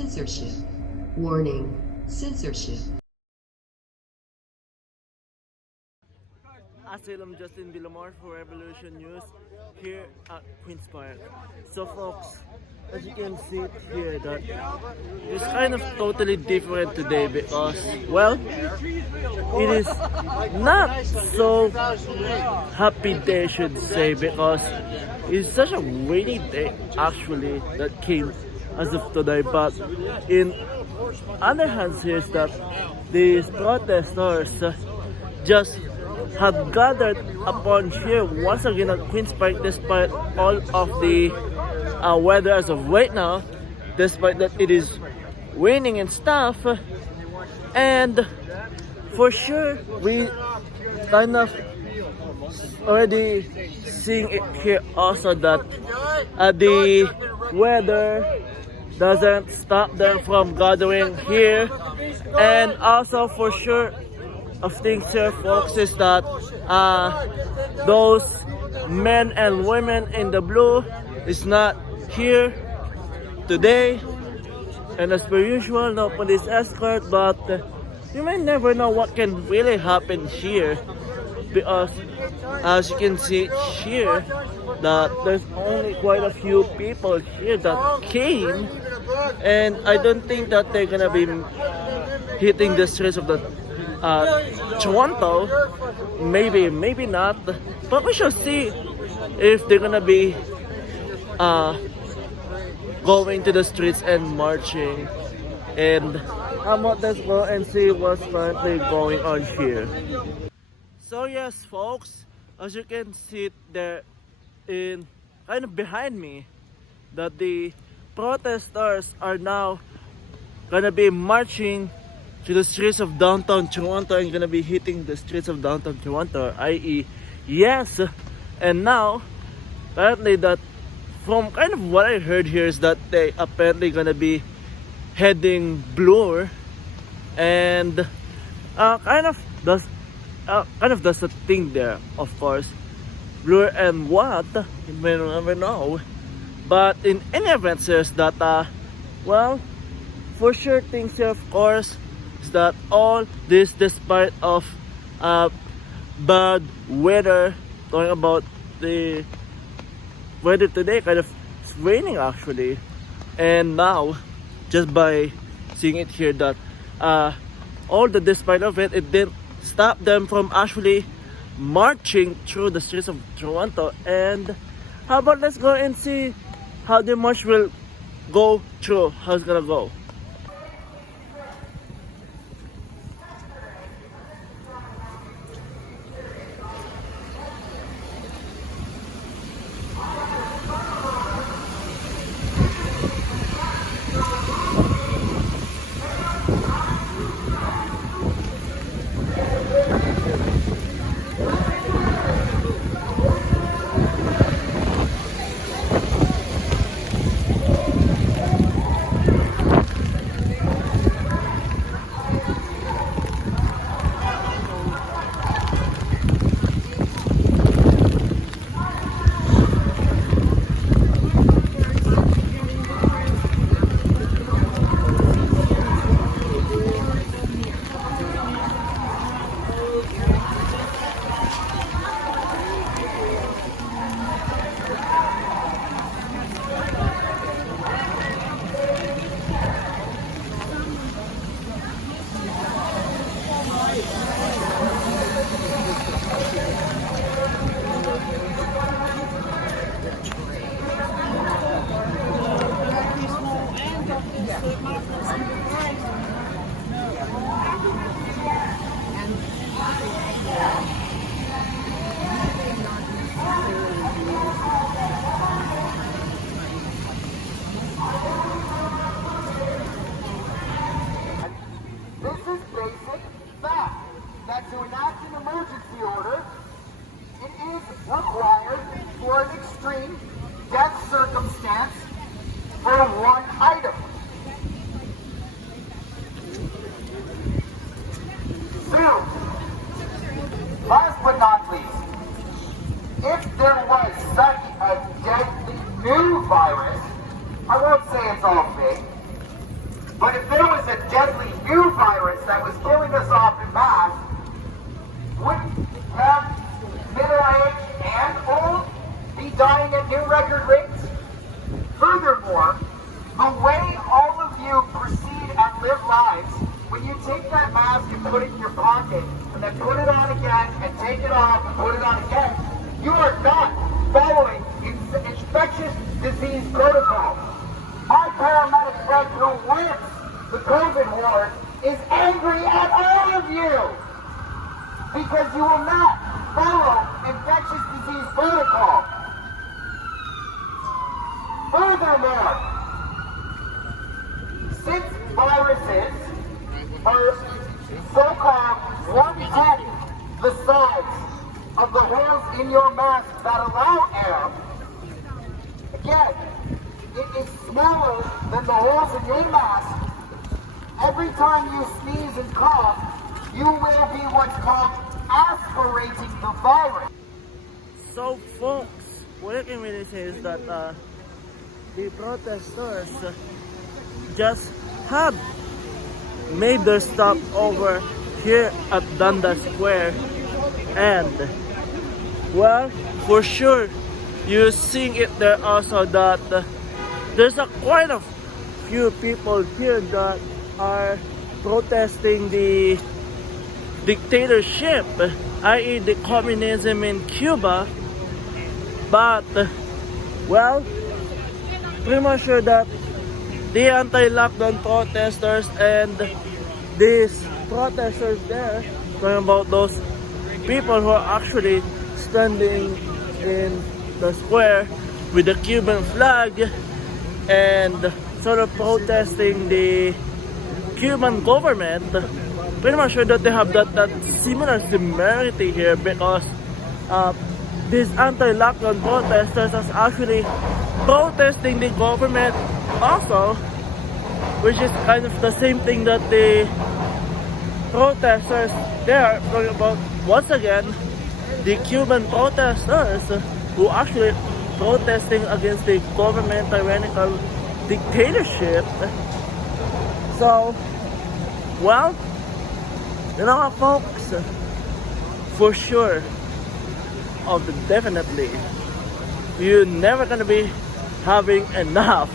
Censorship. Warning. Censorship. Asylum Justin Villamor for Revolution News here at Queen's Park. So folks, as you can see it here, that it's kind of totally different today because, well, it is not so happy day, I should say, because it's such a rainy day actually that came as of today. But in other hands here is that these protesters just have gathered upon here once again at Queen's Park despite all of the weather as of right now, despite that it is raining and stuff. And for sure we kind of already seeing it here also that the weather doesn't stop them from gathering here. And also for sure of things here folks is that those men and women in the blue is not here today, and as per usual no police escort, but you may never know what can really happen here because as you can see here that there's only quite a few people here that came, and I don't think that they're gonna be hitting the streets of the Toronto. Maybe not, but we shall see if they're gonna be going to the streets and marching. And how about let's go and see what's currently going on here. So yes folks, as you can see there in kind of behind me, that the protesters are now gonna be marching to the streets of downtown Toronto and gonna be hitting the streets of downtown Toronto, i.e. yes. And now apparently that from kind of what I heard here is that they apparently gonna be heading Bloor, and kind of does a thing there, of course. Bloor and what you may never know, but in any event says that well, for sure things here of course is that all this despite of bad weather. Talking about the weather today, kind of it's raining actually, and now just by seeing it here that all the despite of it, it didn't stop them from actually marching through the streets of Toronto. And how about let's go and see how the march will go through, how it's gonna go. To enact an emergency order, it is required for an extreme death circumstance for one item. But if there was a deadly new virus that was killing us off en masse, wouldn't have middle-aged and old be dying at new record rates? Furthermore, the way all of you proceed and live lives, when you take that mask and put it in your pocket, and then put it on again, and take it off and put it on again, you are not following infectious disease protocols. My paramedic friend who lives the COVID ward is angry at all of you because you will not follow infectious disease protocol. Furthermore, since viruses are so-called 1/10 the size of the holes in your mask that allow air, again, it is smaller than the holes in your mask. Every time you sneeze and cough, you will be what's called aspirating the virus. So folks, what I can really say is that the protesters just had made their stop over here at Dundas Square, and well, for sure you're seeing it there also that there's a quite a few people here that are protesting the dictatorship, i.e. the communism in Cuba. But well, pretty much sure that the anti-lockdown protesters and these protesters there, talking about those people who are actually standing in the square with the Cuban flag and sort of protesting the Cuban government, pretty much sure that they have that similarity here, because these anti-lockdown protesters are actually protesting the government also, which is kind of the same thing that the protesters there talking about. Once again, the Cuban protesters who actually protesting against the government tyrannical dictatorship. So, well, you know what, folks, for sure, definitely, you're never gonna be having enough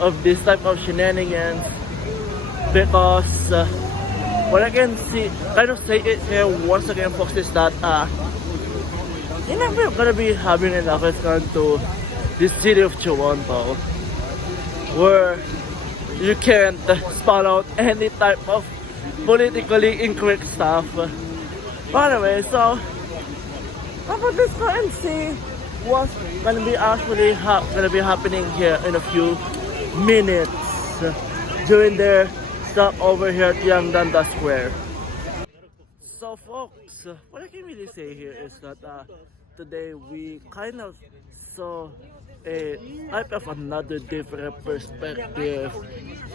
of this type of shenanigans, because what I can see, kind of say it here once again, folks, is that you're never gonna be having enough when it comes to the city of Toronto, where you can't spell out any type of politically incorrect stuff. By the way, so how about this go and see what's gonna be actually gonna be happening here in a few minutes during their stop over here at Yonge Dundas Square. So folks, what I can really say here is that today we kind of saw a type of another different perspective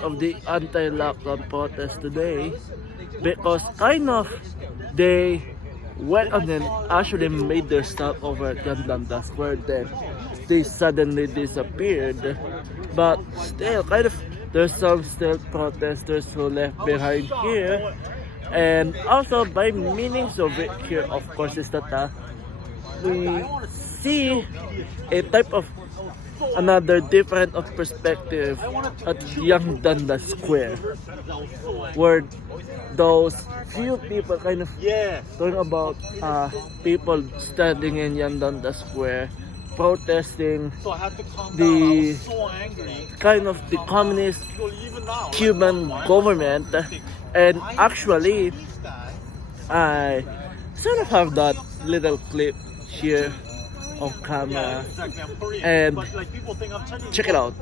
of the anti-lockdown protest today, because kind of they went and then actually made their stop over at Yonge Dundas Square, then they suddenly disappeared. But still, kind of, there's some still protesters who left behind here. And also, by meanings of it here, of course, is that we see a type of another different of perspective at Yonge Dundas Square, where those few people kind of talking about people standing in Yonge Dundas Square protesting the kind of the communist Cuban government. And actually, I sort of have that little clip here on camera, and check it out.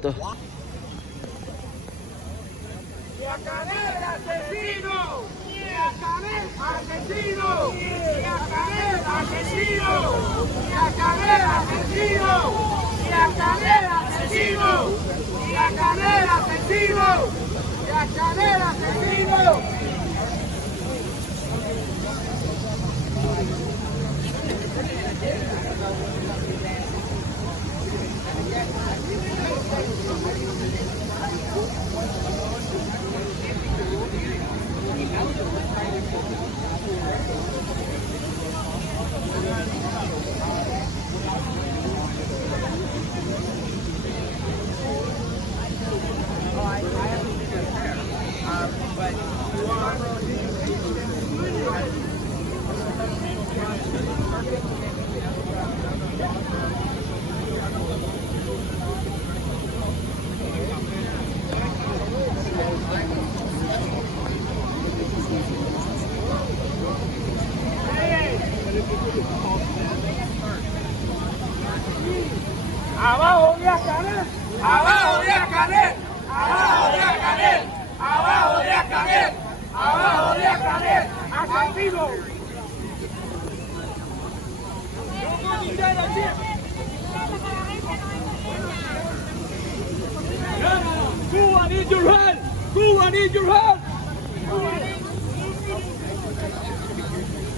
Go, I need your hand! Go, I need your hand!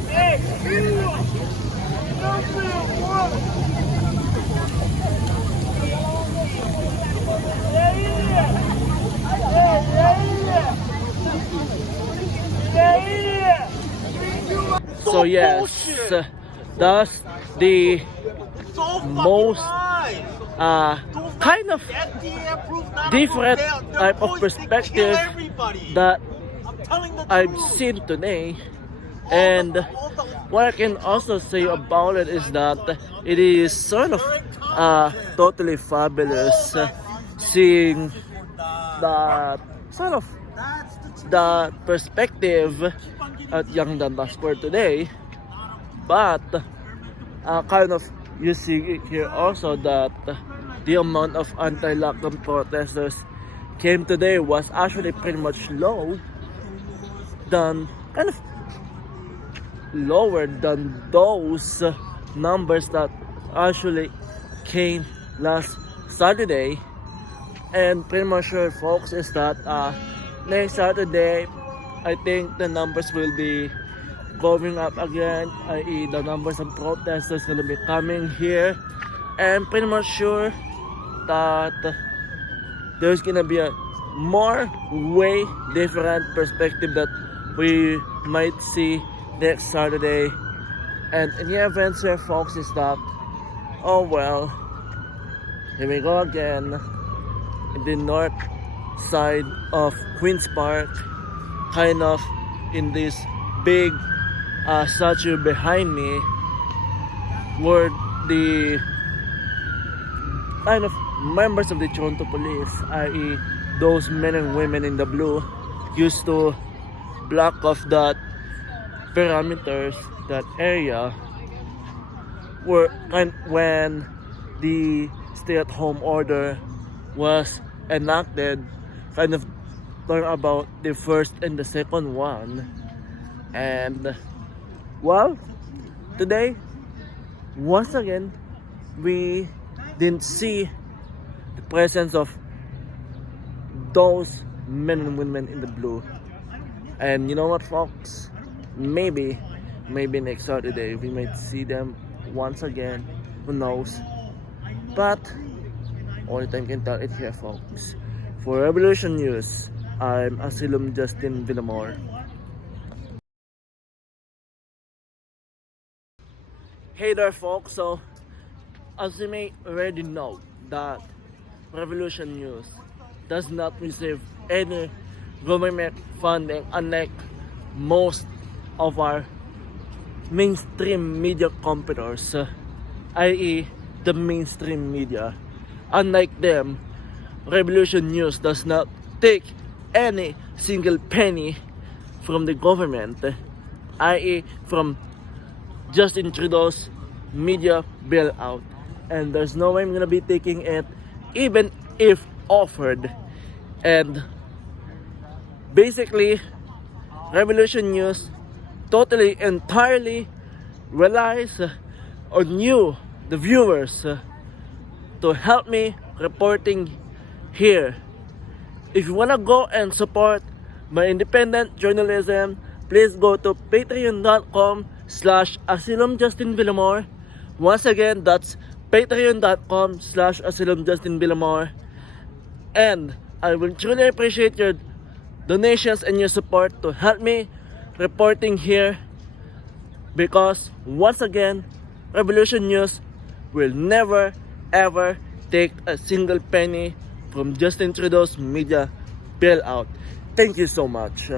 Hey, So yes, that's the most kind of different type of perspective that I've seen today. And what I can also say about it is that it is sort of totally fabulous seeing the sort of the perspective at Yonge Dundas for today. But kind of you see it here also that the amount of anti-lockdown protesters came today was actually pretty much low than kind of lower than those numbers that actually came last Saturday. And pretty much sure, folks, is that next Saturday I think the numbers will be going up again, i.e. the numbers of protesters will be coming here, and pretty much sure that there's gonna be a more way different perspective that we might see next Saturday. And in the events here, folks, is that, oh well, here we go again in the north side of Queen's Park, kind of in this big statue behind me, where the kind of members of the Toronto Police, i.e. those men and women in the blue, used to block off that parameters, that area, were when the stay-at-home order was enacted, kind of learn about the first and the second one. And well, today once again we didn't see the presence of those men and women in the blue. And you know what, folks, maybe next Saturday we might see them once again, who knows. But only time can tell it here, folks. For Revolution News, I'm Asylum Justin Villamor. Hey there, folks. So, as you may already know, that Revolution News does not receive any government funding, unlike most of our mainstream media competitors, i.e. the mainstream media. Unlike them, Revolution News does not take any single penny from the government, i.e. from Justin Trudeau's media bailout. And there's no way I'm gonna be taking it, even if offered. And basically, Revolution News totally, entirely relies on you, the viewers, to help me reporting here. If you wanna go and support my independent journalism, please go to patreon.com/asylumjustinvillamor. Once again, that's patreon.com/asylumjustinvillamor. And I will truly appreciate your donations and your support to help me reporting here, because once again, Revolution News will never ever take a single penny from Justin Trudeau's media bailout. Thank you so much.